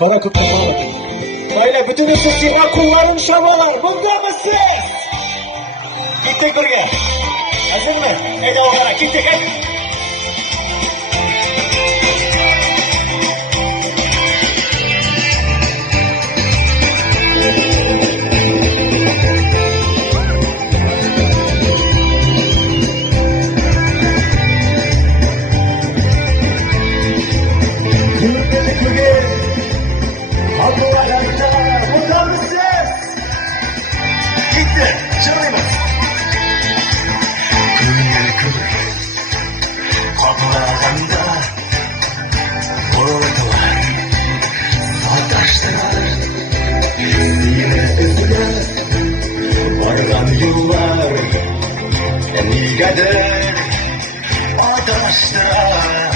Kara kıt kafana bakayım. Böyle bütün ısısıyla kulların şabalar. Bunda mısın? Gittik buraya. Hazır mı? Eda olarak gittik hadi. Varılan yıllar nigadır arkadaşlar.